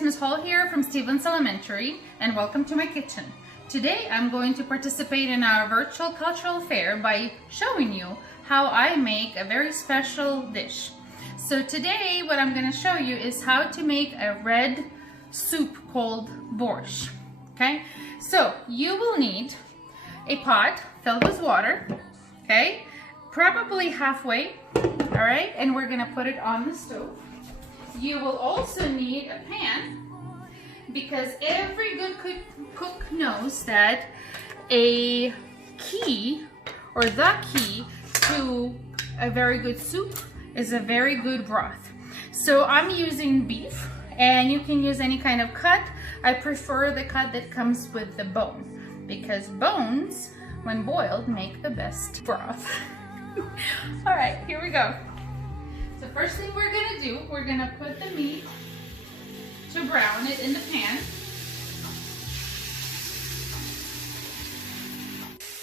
guys, Ms. Hall here from Stevens Elementary, and welcome to my kitchen. Today I'm going to participate in our virtual cultural fair by showing you how I make a very special dish. So today what I'm going to show you is how to make a red soup called borscht. Okay, so you will need a pot filled with water, okay, probably halfway, all right, and we're going to put it on the stove. You will also need a pan, because every good cook knows that a key, or the key to a very good soup, is a very good broth. So I'm using beef, and you can use any kind of cut. I prefer the cut that comes with the bone, because bones, when boiled, make the best broth. All right, here we go. So first thing we're gonna do, we're gonna put the meat to brown it in the pan.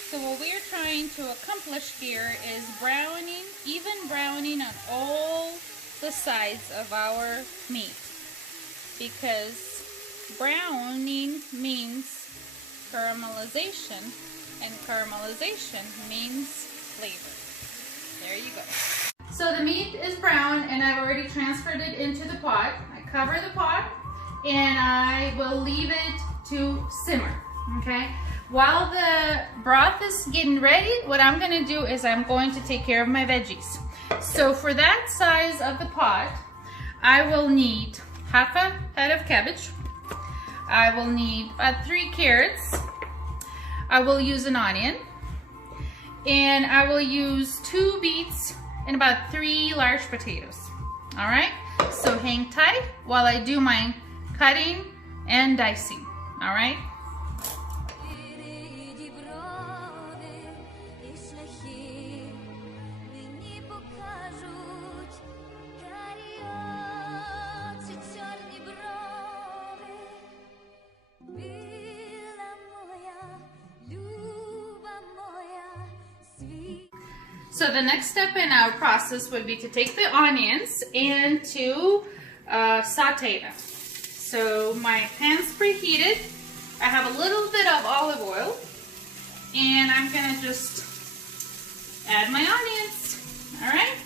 So what we're trying to accomplish here is browning, even browning on all the sides of our meat, because browning means caramelization, and caramelization means flavor. There you go. So the meat is brown, and I've already transferred it into the pot. I cover the pot, and I will leave it to simmer, okay? While the broth is getting ready, what I'm gonna do is I'm going to take care of my veggies. So for that size of the pot, I will need half a head of cabbage. I will need about 3 carrots. I will use an onion, and I will use 2 beets and about 3 large potatoes. All right, so hang tight while I do my cutting and dicing. All right. So the next step in our process would be to take the onions and to saute them. So my pan's preheated. I have a little bit of olive oil, and I'm gonna just add my onions. All right.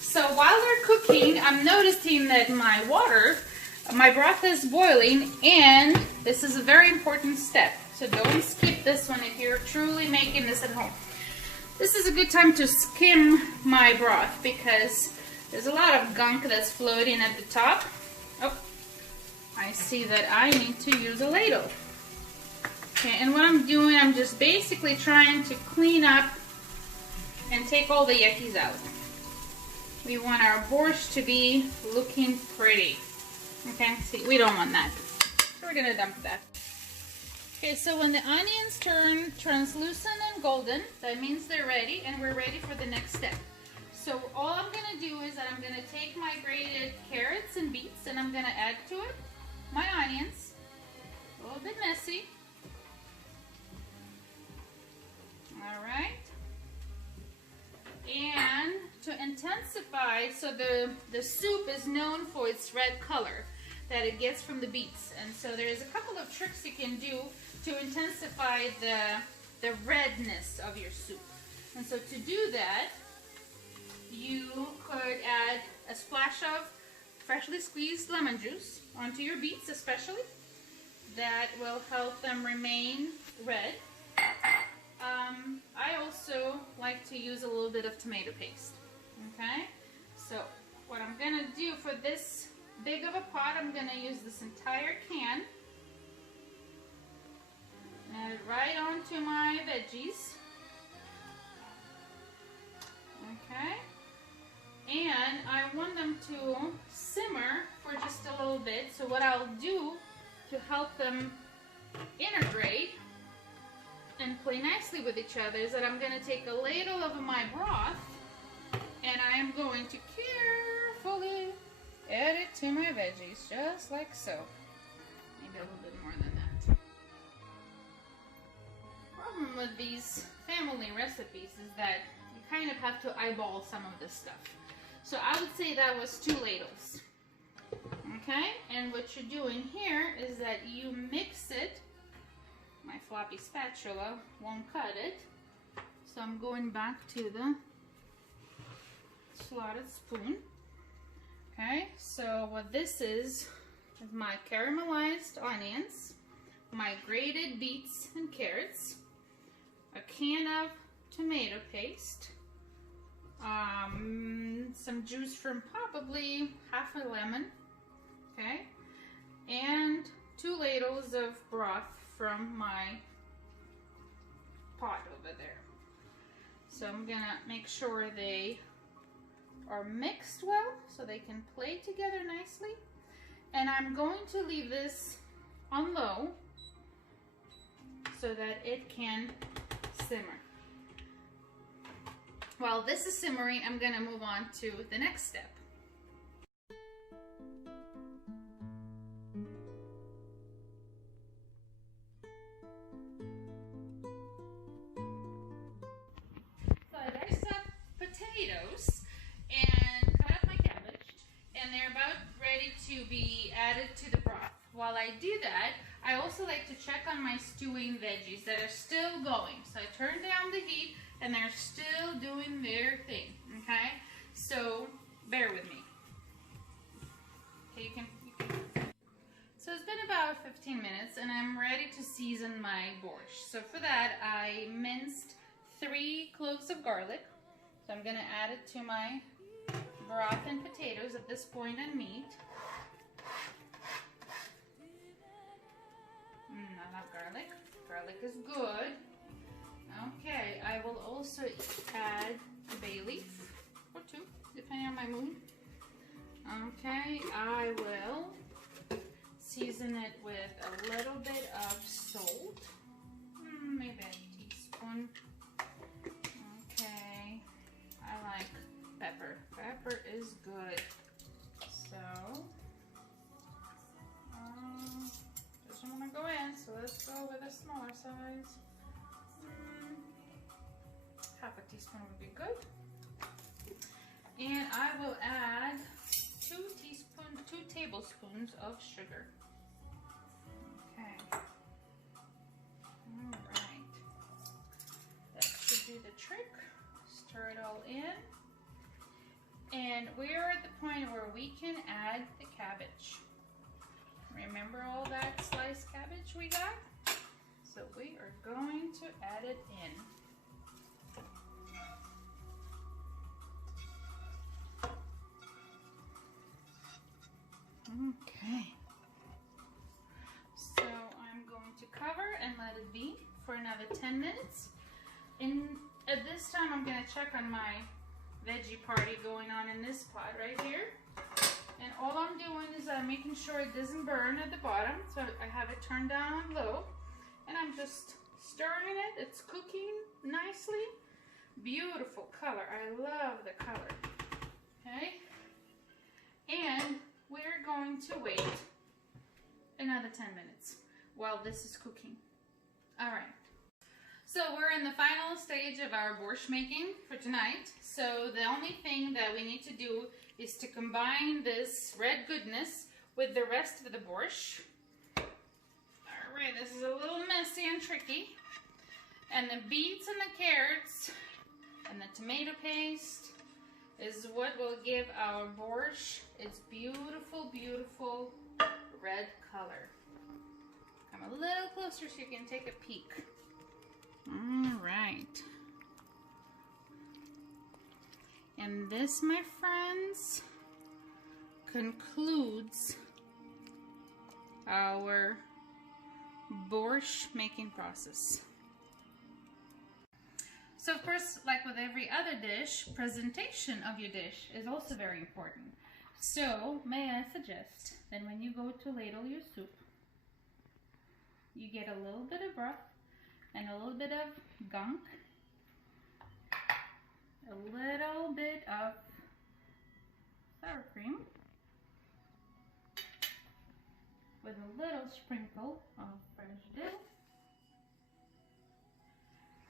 So while they're cooking, I'm noticing that my broth is boiling, and this is a very important step. So don't skip this one if you're truly making this at home. This is a good time to skim my broth, because there's a lot of gunk that's floating at the top. Oh, I see that I need to use a ladle. Okay, and what I'm doing, I'm just basically trying to clean up and take all the yuckies out. We want our borscht to be looking pretty. Okay, see, we don't want that. So we're gonna dump that. Okay, so when the onions turn translucent and golden, that means they're ready, and we're ready for the next step. So all I'm gonna do is that I'm gonna take my grated carrots and beets, and I'm gonna add to it my onions. A little bit messy. All right. And to intensify, so the soup is known for its red color that it gets from the beets, and so there's a couple of tricks you can do to intensify the redness of your soup. And so to do that, you could add a splash of freshly squeezed lemon juice onto your beets, especially. That will help them remain red. I also like to use a little bit of tomato paste. Okay, so what I'm gonna do for this big of a pot, I'm gonna use this entire can. Add it right onto my veggies. Okay, and I want them to simmer for just a little bit. So what I'll do to help them integrate and play nicely with each other is that I'm going to take a ladle of my broth, and I am going to carefully add it to my veggies, just like so. Maybe a little bit more than that. Problem with these family recipes is that you kind of have to eyeball some of this stuff. So I would say that was 2 ladles. Okay, and what you're doing here is that you mix it. My floppy spatula won't cut it, so I'm going back to the slotted spoon. Okay, so what this is my caramelized onions, my grated beets and carrots, a can of tomato paste, some juice from probably half a lemon, okay, and 2 ladles of broth from my pot over there. So I'm gonna make sure they are mixed well so they can play together nicely. And I'm going to leave this on low so that it can simmer. While this is simmering, I'm gonna move on to the next step. So I diced up potatoes and cut up my cabbage, and they're about ready to be added to the broth. While I do that, I also like to check on my stewing veggies that are still going. So I turn down the heat and they're still doing their thing, okay? So bear with me. Okay, you can. So it's been about 15 minutes and I'm ready to season my borscht. So for that, I minced 3 cloves of garlic. So I'm gonna add it to my broth and potatoes at this point, and meat. I love garlic. Garlic is good. Okay, I will also add a bay leaf or 2, depending on my mood. Okay, I will season it with a little bit of salt, maybe a teaspoon. Okay, I like pepper. Pepper is good. So, doesn't want to go in, so let's go with a smaller size. Half a teaspoon would be good. And I will add 2 tablespoons of sugar. Okay. All right. That should do the trick. Stir it all in. And we're at the point where we can add the cabbage. Remember all that sliced cabbage we got? So we are going to add it in. Okay. So I'm going to cover and let it be for another 10 minutes. And at this time, I'm going to check on my veggie party going on in this pot right here. And all I'm doing is I'm making sure it doesn't burn at the bottom. So I have it turned down on low. And I'm just stirring it. It's cooking nicely. Beautiful color. I love the color. Okay. And we're going to wait another 10 minutes while this is cooking. All right. So we're in the final stage of our borscht making for tonight. So the only thing that we need to do is to combine this red goodness with the rest of the borscht. All right, this is a little messy and tricky. And the beets and the carrots and the tomato paste is what will give our borscht its beautiful, beautiful red color. Come a little closer so you can take a peek. All right. And this, my friends, concludes our borscht making process. So of course, like with every other dish, presentation of your dish is also very important. So may I suggest that when you go to ladle your soup, you get a little bit of broth and a little bit of gunk, a little bit of sour cream, with a little sprinkle of fresh dill,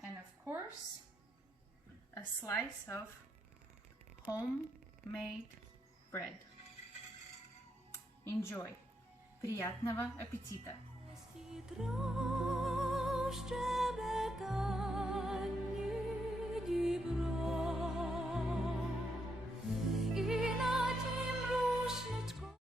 and of course, a slice of homemade bread. Enjoy! Приятного аппетита!